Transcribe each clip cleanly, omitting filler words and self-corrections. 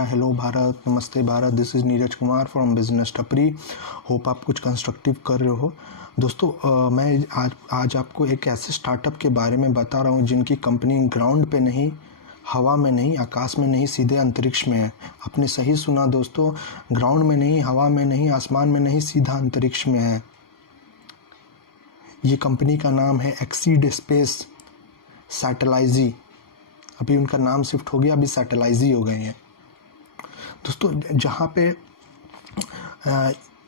India, hello Bharat, नमस्ते Bharat. This is Neeraj Kumar from business टपरी। Hope आप कुछ कंस्ट्रक्टिव कर रहे हो। दोस्तों मैं आज आपको एक ऐसे स्टार्टअप के बारे में बता रहा हूँ जिनकी कंपनी ग्राउंड पे नहीं, हवा में नहीं, आकाश में नहीं, सीधे अंतरिक्ष में है। आपने सही सुना दोस्तों, ग्राउंड में नहीं, हवा में नहीं, आसमान में नहीं, सीधा अंतरिक्ष में है। ये कंपनी का नाम है एक्सीड स्पेस सैटेलाइजी। अभी उनका नाम शिफ्ट हो गया, अभी सैटेलाइजी हो गए हैं दोस्तों। जहाँ पे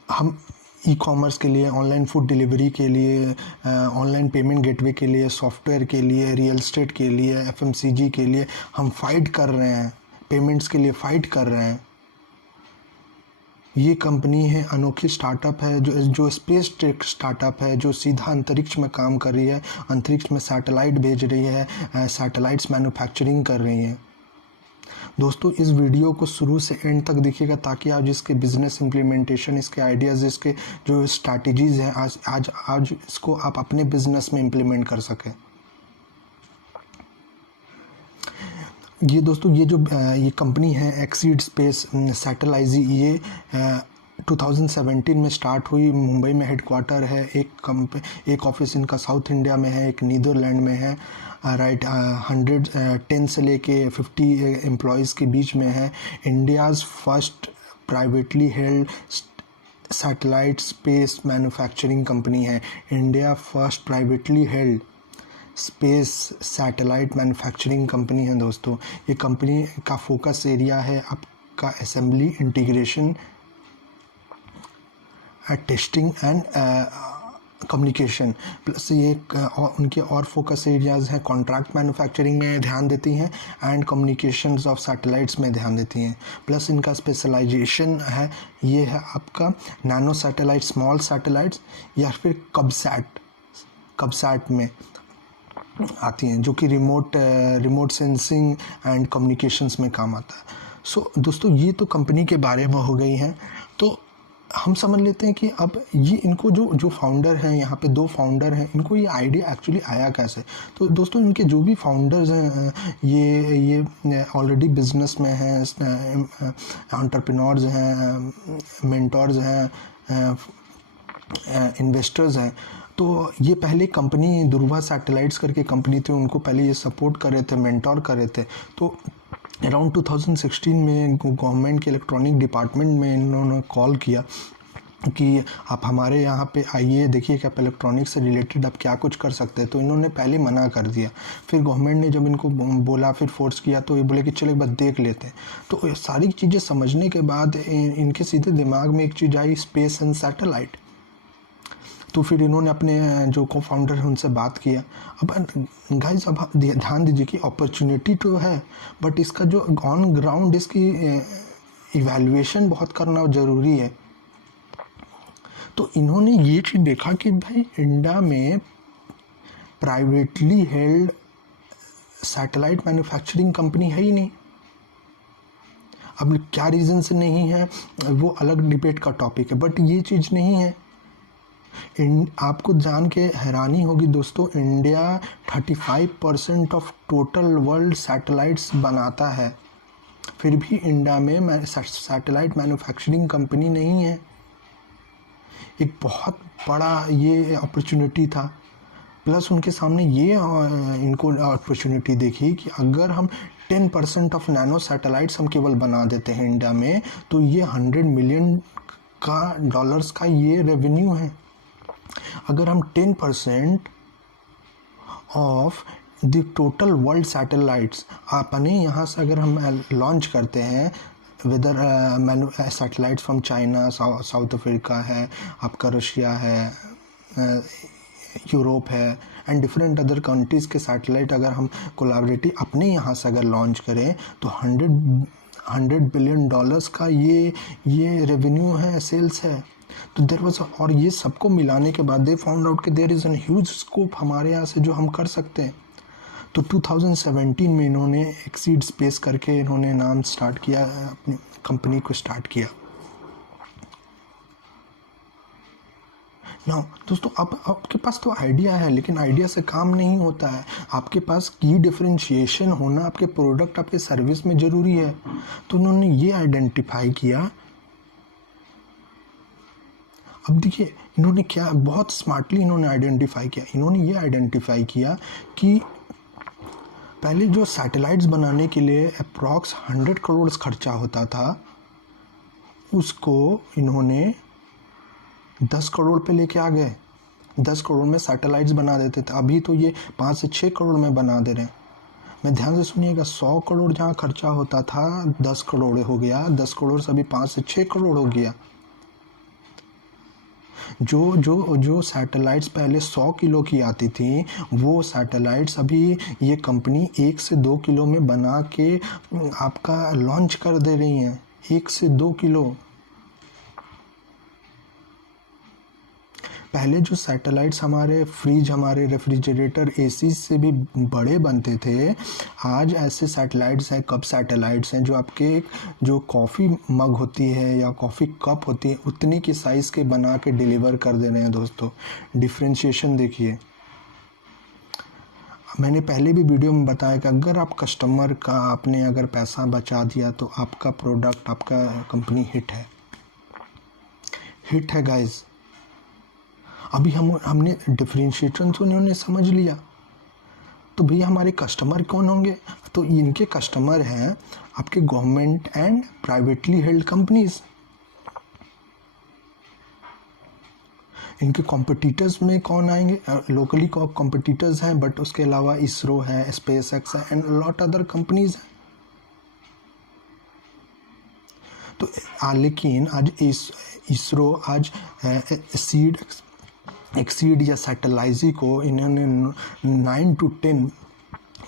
हम ई कॉमर्स के लिए, ऑनलाइन फूड डिलीवरी के लिए, ऑनलाइन पेमेंट गेटवे के लिए, सॉफ्टवेयर के लिए, रियल एस्टेट के लिए, एफएमसीजी के लिए हम फाइट कर रहे हैं, पेमेंट्स के लिए फाइट कर रहे हैं। ये कंपनी है, अनोखी स्टार्टअप है, जो स्पेस टेक स्टार्टअप है, जो सीधा अंतरिक्ष में काम कर रही है, अंतरिक्ष में सैटेलाइट भेज रही है, सैटेलाइट्स मैन्युफैक्चरिंग कर रही है। दोस्तों इस वीडियो को शुरू से एंड तक देखिएगा ताकि आज इसके बिजनेस इम्प्लीमेंटेशन, इसके आइडियाज़, इसके जो स्ट्रैटेजीज़ हैं आज इसको आप अपने बिजनेस में इम्प्लीमेंट कर सकें। ये दोस्तों ये कंपनी है एक्सीड स्पेस सैटेलाइजी। ये 2017 में स्टार्ट हुई, मुंबई में हेडक्वार्टर है। एक ऑफिस इनका साउथ इंडिया में है, एक नीदरलैंड में है। 110 से लेके 50 एम्प्लॉयज़ के बीच में है। India's first privately held satellite space manufacturing company है। India first privately held space satellite manufacturing company है दोस्तों। ये कंपनी का फोकस एरिया है आपका assembly, integration, testing and communication. Plus ये उनके और फोकस एरियाज़ हैं, कॉन्ट्रैक्ट मैन्युफैक्चरिंग में ध्यान देती हैं एंड कम्युनिकेशंस ऑफ सैटेलाइट्स में ध्यान देती हैं। प्लस इनका स्पेशलाइजेशन है, ये है आपका नैनो सैटेलाइट, स्मॉल सैटेलाइट्स या फिर कबसैट में आती हैं, जो कि रिमोट सेंसिंग एंड कम्युनिकेशंस में काम आता है। सो दोस्तों ये तो कंपनी के बारे में हो गई हैं। तो हम समझ लेते हैं कि अब ये इनको जो फाउंडर हैं, यहाँ पे 2 फाउंडर हैं, इनको ये आइडिया एक्चुअली आया कैसे। तो दोस्तों इनके जो भी फाउंडर्स हैं ये ऑलरेडी बिजनेस में हैं, एंटरप्रेन्योर्स हैं, मेंटर्स हैं, इन्वेस्टर्स हैं। तो ये पहले कंपनी दुर्वा सैटेलाइट्स करके कंपनी थी, उनको पहले ये सपोर्ट कर रहे थे, मेंटोर कर रहे थे। तो अराउंड 2016 में गवर्नमेंट के इलेक्ट्रॉनिक डिपार्टमेंट में इन्होंने कॉल किया कि आप हमारे यहाँ पे आइए, देखिए कि आप इलेक्ट्रॉनिक से रिलेटेड आप क्या कुछ कर सकते हैं। तो इन्होंने पहले मना कर दिया। फिर गवर्नमेंट ने जब इनको बोला, फिर फोर्स किया, तो ये बोले कि चलो एक बार देख लेते हैं। तो ये सारी चीज़ें समझने के बाद इनके सीधे दिमाग में एक चीज़ आई, स्पेस एंड सैटेलाइट। तो फिर इन्होंने अपने जो को फाउंडर है उनसे बात किया। अब गाइस अब ध्यान दीजिए कि अपॉर्चुनिटी तो है, बट इसका जो ऑन ग्राउंड इसकी इवैल्यूएशन बहुत करना ज़रूरी है। तो इन्होंने ये चीज़ देखा कि भाई इंडिया में privately held satellite manufacturing company है ही नहीं। अब क्या रीज़न से नहीं है वो अलग डिबेट का टॉपिक है, बट ये चीज़ नहीं है। आपको जान के हैरानी होगी दोस्तों, India 35% of total world satellites बनाता है, फिर भी इंडिया में सैटेलाइट मैन्युफैक्चरिंग कंपनी नहीं है। एक बहुत बड़ा ये अपॉर्चुनिटी था। प्लस उनके सामने ये इनको अपॉर्चुनिटी देखी कि अगर हम 10% ऑफ नैनो सैटेलाइट्स हम केवल बना देते हैं इंडिया में, तो ये $100 मिलियन का ये रेवेन्यू है। अगर हम 10% of the total world satellites अपने यहाँ से अगर हम लॉन्च करते हैं, weather satellites from China, South Africa है, आपका रशिया है, यूरोप है एंड डिफरेंट अदर कंट्रीज़ के सैटेलाइट अगर हम कोलैबोरेटिव अपने यहाँ से अगर लॉन्च करें, तो $100 बिलियन का ये रेवेन्यू है, सेल्स है। तो देयर वाज, और ये सबको मिलाने के बाद दे फाउंड आउट कि there is an huge scope हमारे यहाँ से जो हम कर सकते हैं। तो 2017 में इन्होंने एक्सीड स्पेस करके इन्होंने नाम स्टार्ट किया, अपनी कंपनी को स्टार्ट किया। ना दोस्तों, अब आपके पास तो आइडिया है, लेकिन आइडिया से काम नहीं होता है। आपके पास की डिफरेंशिएशन होना आपके प्रोडक्ट, आपके सर्विस में ज़रूरी है। तो उन्होंने ये आइडेंटिफाई किया। अब देखिए इन्होंने क्या बहुत स्मार्टली इन्होंने आइडेंटिफाई किया। इन्होंने ये आइडेंटिफाई किया कि पहले जो सैटेलाइट्स बनाने के लिए अप्रॉक्स 100 करोड़ खर्चा होता था, उसको इन्होंने 10 करोड़ पे लेके आ गए। 10 करोड़ में सैटेलाइट्स बना देते थे। अभी तो ये 5 से 6 करोड़ में बना दे रहे हैं। मैं ध्यान से सुनिएगा, 100 करोड़ जहाँ खर्चा होता था 10 करोड़ हो गया, 10 करोड़ से अभी 5 से 6 करोड़ हो गया। जो सैटेलाइट्स पहले 100 किलो की आती थी, वो सैटेलाइट्स अभी ये कंपनी 1 से 2 किलो में बना के आपका लॉन्च कर दे रही हैं। 1 से 2 किलो। पहले जो सैटेलाइट्स हमारे फ्रिज, हमारे रेफ्रिजरेटर, एसी से भी बड़े बनते थे, आज ऐसे सैटेलाइट्स हैं, कप सैटेलाइट्स हैं, जो आपके जो कॉफ़ी मग होती है या कॉफ़ी कप होती है उतनी की साइज़ के बना के डिलीवर कर दे रहे हैं। दोस्तों डिफ्रेंशिएशन देखिए। मैंने पहले भी वीडियो में बताया कि अगर आप कस्टमर का आपने अगर पैसा बचा दिया तो आपका प्रोडक्ट, आपका कंपनी हिट है गाइज। अभी हमने डिफरेंशिएशन तो उन्होंने समझ लिया, तो भैया हमारे कस्टमर कौन होंगे? तो इनके कस्टमर हैं आपके government and privately held companies. इनके कॉम्पिटिटर्स में कौन आएंगे? लोकली कॉम्पिटिटर्स हैं, बट उसके अलावा इसरो है, स्पेस एक्स है एंड लॉट अदर कंपनीज हैं। तो लेकिन आज इसरो आज सीड एक्सीड या सैटेलाइजी को इन्होंने 9 to 10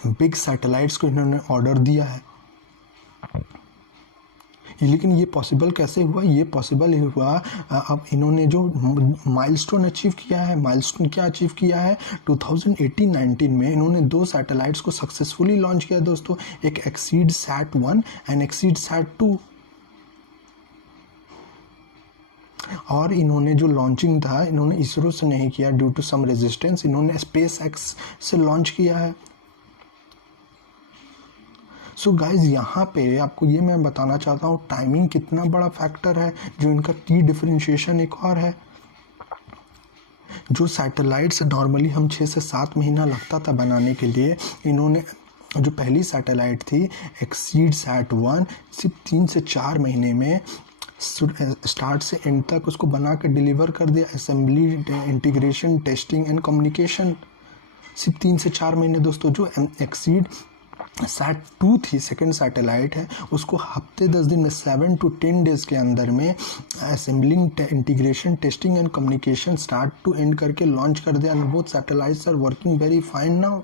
बिग सैटेलाइट्स को इन्होंने ऑर्डर दिया है। लेकिन ये पॉसिबल कैसे हुआ? ये पॉसिबल हुआ अब इन्होंने जो माइलस्टोन अचीव किया है। माइलस्टोन क्या अचीव किया है? 2018-19 में इन्होंने 2 सैटेलाइट्स को सक्सेसफुली लॉन्च किया दोस्तों, एक ExseedSat 1 and ExseedSat 2। और इन्होंने जो लॉन्चिंग था, इन्होंने इसरो से नहीं किया ड्यू टू सम रेजिस्टेंस, इन्होंने स्पेस एक्स से लॉन्च किया है। सो गाइज यहाँ पे आपको ये मैं बताना चाहता हूँ टाइमिंग कितना बड़ा फैक्टर है। जो इनका की डिफरेंशिएशन एक और है, जो सैटेलाइट्स नॉर्मली हम 6 से 7 महीना लगता था बनाने के लिए, इन्होंने जो पहली सैटेलाइट थी एक्सीड सैट 1 सिर्फ 3 से 4 महीने में स्टार्ट से एंड तक उसको बना कर डिलीवर कर दिया। Assembly, integration, testing and communication सिर्फ 3 से 4 महीने दोस्तों। जो एक्सीड सैट 2 थी, सेकेंड सैटेलाइट है, उसको हफ्ते 10 दिन में 7 to 10 डेज के अंदर में assembling, integration, testing and communication start to end करके लॉन्च कर दिया। And both satellites are working very fine now.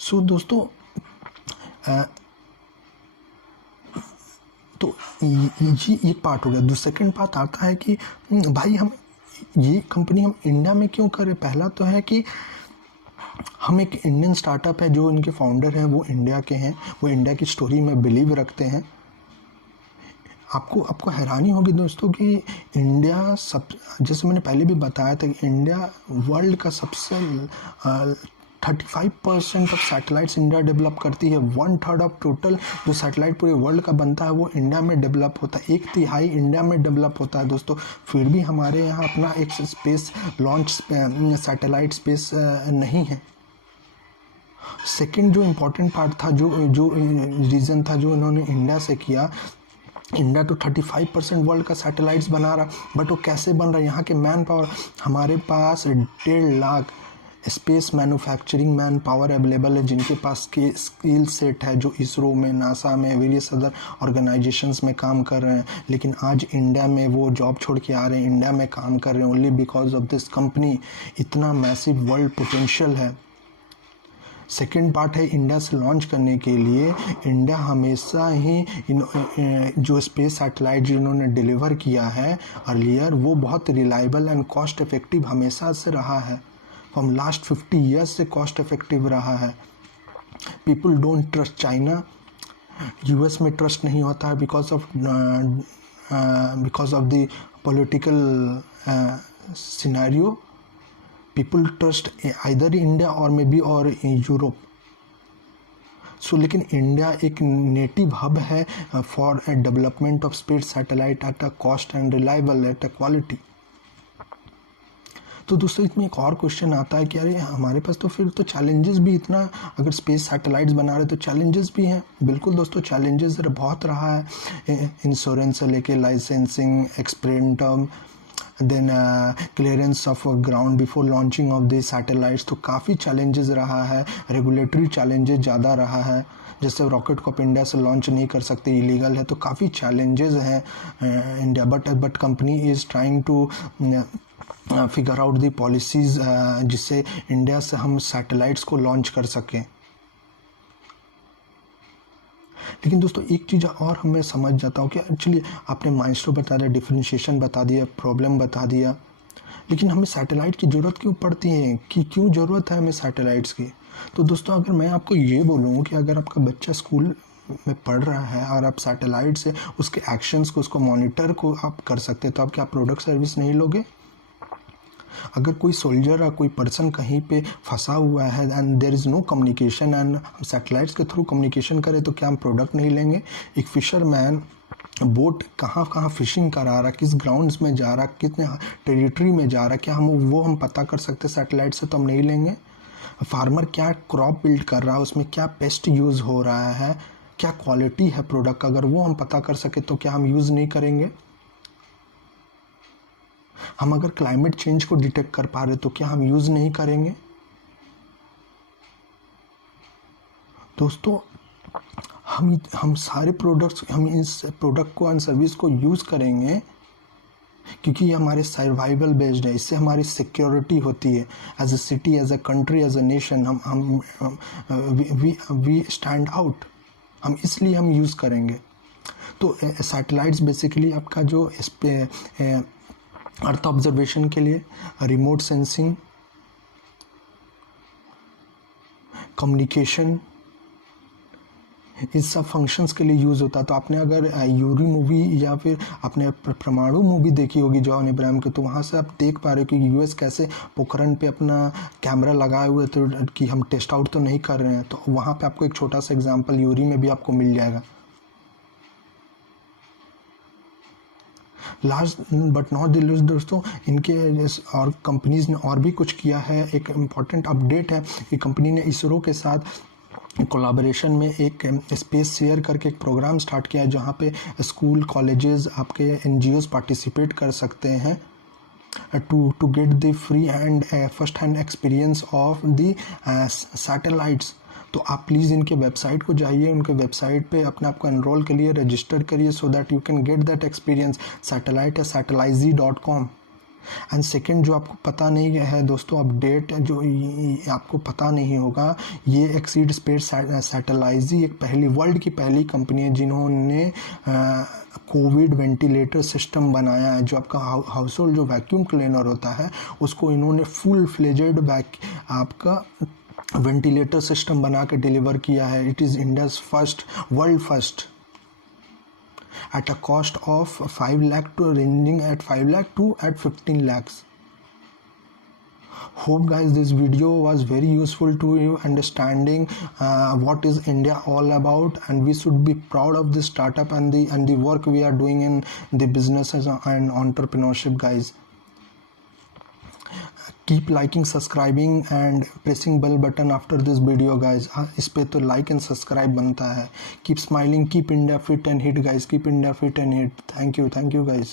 So दोस्तों तो ये एक पार्ट हो गया। सेकंड पार्ट आता है कि भाई हम ये कंपनी हम इंडिया में क्यों करें? पहला तो है कि हम एक इंडियन स्टार्टअप है, जो इनके फाउंडर हैं वो इंडिया के हैं, वो इंडिया की स्टोरी में बिलीव रखते हैं। आपको हैरानी होगी दोस्तों कि इंडिया जैसे मैंने पहले भी बताया था कि इंडिया वर्ल्ड का सबसे 35% ऑफ सैटेलाइट्स इंडिया डेवलप करती है। 1/3 ऑफ टोटल जो सैटेलाइट पूरे वर्ल्ड का बनता है वो इंडिया में डेवलप होता है। 1/3 इंडिया में डेवलप होता है दोस्तों। फिर भी हमारे यहाँ अपना एक स्पेस लॉन्च सैटेलाइट स्पेस नहीं है। सेकंड जो इम्पोर्टेंट पार्ट था, जो रीज़न था जो इन्होंने इंडिया से किया, इंडिया तो 35% वर्ल्ड का सैटेलाइट्स बना रहा, बट वो कैसे बन रहा है? यहाँ के मैन पावर, हमारे पास 1.5 lakh space manufacturing man power available है, जिनके पास स्किल सेट है, जो इसरो में, नासा में, वेरियस अदर ऑर्गेनाइजेशंस में काम कर रहे हैं। लेकिन आज इंडिया में वो जॉब छोड़ के आ रहे हैं, इंडिया में काम कर रहे हैं only because of this company. इतना मैसिव वर्ल्ड पोटेंशियल है। सेकेंड पार्ट है, इंडिया से लॉन्च करने के लिए इंडिया हमेशा ही जो स्पेस सैटेलाइट जो इन्होंने डिलीवर किया है अर्लियर, वो बहुत रिलायबल एंड कॉस्ट इफेक्टिव हमेशा से रहा है। फ्रॉम लास्ट 50 ईयर्स से कॉस्ट इफेक्टिव रहा है। People don't trust China US में ट्रस्ट नहीं होता है because of the political scenario. People trust either India और मे बी और यूरोप. सो लेकिन इंडिया एक नेटिव हब है for development of space satellite at a cost and reliable at a quality. तो दोस्तों इसमें एक और क्वेश्चन आता है कि अरे हमारे पास तो फिर तो चैलेंजेस भी इतना, अगर स्पेस सैटेलाइट्स बना रहे तो चैलेंजेस भी हैं. बिल्कुल दोस्तों, चैलेंजेस बहुत रहा है. इंश्योरेंस से लेके लाइसेंसिंग, एक्सपेरिमेंटम, then clearance of ground before launching of the satellites. तो काफ़ी चैलेंजेस रहा है. रेगुलेटरी चैलेंजेस ज़्यादा रहा है. जैसे रॉकेट को आप इंडिया से लॉन्च नहीं कर सकते, इलीगल है. तो काफ़ी चैलेंजेस हैं India. But company is trying to figure out the policies जिससे इंडिया से हम सैटेलाइट्स को लॉन्च कर सकें. लेकिन दोस्तों एक चीज़ और मैं समझ जाता हूँ कि एक्चुअली आपने माइलस्टोन बता दिया, डिफरेंशिएशन बता दिया, प्रॉब्लम बता दिया, लेकिन हमें सैटेलाइट की ज़रूरत क्यों पड़ती है, कि क्यों ज़रूरत है हमें सैटेलाइट्स की. तो दोस्तों अगर मैं आपको ये बोलूँ कि अगर आपका बच्चा स्कूल में पढ़ रहा है और आप सैटेलाइट से उसके एक्शंस को, उसको मॉनिटर को आप कर सकते हैं, तो आप क्या प्रोडक्ट सर्विस नहीं लोगे. अगर कोई सोल्जर या कोई पर्सन कहीं पे फंसा हुआ है and there is no communication and हम सैटेलाइट्स के थ्रू कम्युनिकेशन करें, तो क्या हम प्रोडक्ट नहीं लेंगे. एक फिशरमैन बोट कहाँ कहाँ फिशिंग करा रहा, किस ग्राउंड्स में जा रहा, कितने टेरिटरी में जा रहा, क्या हम पता कर सकते हैं सैटेलाइट से, तो हम नहीं लेंगे. फार्मर क्या क्रॉप बिल्ड कर रहा है, उसमें क्या पेस्ट यूज़ हो रहा है, क्या क्वालिटी है प्रोडक्ट का, अगर वो हम पता कर सके तो क्या हम यूज़ नहीं करेंगे. हम अगर क्लाइमेट चेंज को डिटेक्ट कर पा रहे तो क्या हम यूज़ नहीं करेंगे. दोस्तों हम सारे प्रोडक्ट्स, हम इस प्रोडक्ट को एंड सर्विस को यूज़ करेंगे क्योंकि ये हमारे सर्वाइवल बेस्ड है. इससे हमारी सिक्योरिटी होती है as a city, as a country, as a nation. हम वी स्टैंड आउट. हम इसलिए हम यूज़ करेंगे. तो सैटेलाइट्स बेसिकली आपका जो इस पे अर्थ ऑब्जर्वेशन के लिए, रिमोट सेंसिंग, कम्युनिकेशन, इस सब फंक्शंस के लिए यूज़ होता है. तो आपने अगर यूरी मूवी या फिर आपने परमाणु मूवी देखी होगी जॉन इब्राहिम के, तो वहाँ से आप देख पा रहे हो कि यूएस कैसे पोखरण पे अपना कैमरा लगाए हुए तो कि हम टेस्ट आउट तो नहीं कर रहे हैं. तो वहाँ पे आपको एक छोटा सा एग्जांपल यूरी में भी आपको मिल जाएगा. Last but not the least दोस्तों, इनके और कंपनीज ने और भी कुछ किया है. एक इम्पॉर्टेंट अपडेट है कि कंपनी ने इसरो के साथ कोलैबोरेशन में एक स्पेस शेयर करके एक प्रोग्राम स्टार्ट किया है जहाँ पे स्कूल, कॉलेजेस, आपके एनजीओज पार्टिसिपेट कर सकते हैं to get the free and first hand experience of the satellites. तो आप प्लीज़ इनके वेबसाइट को जाइए, उनके वेबसाइट पे अपने आप को एनरोल के लिए रजिस्टर करिए so that you can get that experience. Satellite है satellitez.com. एंड सेकेंड जो आपको पता नहीं है दोस्तों, अपडेट जो आपको पता नहीं होगा, ये एक्सीड स्पेस सैटेलाइजी एक वर्ल्ड की पहली कंपनी है जिन्होंने कोविड वेंटिलेटर सिस्टम बनाया है. जो आपका हाउस होल्ड जो वैक्यूम क्लीनर होता है उसको इन्होंने फुल फ्लेजेड आपका वेंटिलेटर सिस्टम बना के डिलीवर किया है. It is India's first, world first, at a cost of 5 lakh to ranging at 5 lakh to at 15 lakhs. Hope guys this video was very useful to you understanding what is India all about, and we should be proud of this startup and the work we are doing in the businesses and entrepreneurship guys. Keep liking, subscribing and pressing bell button after this video guys. इस पे तो like and subscribe बनता है. Keep smiling, keep India fit and hit guys. Keep India fit and hit. Thank you guys.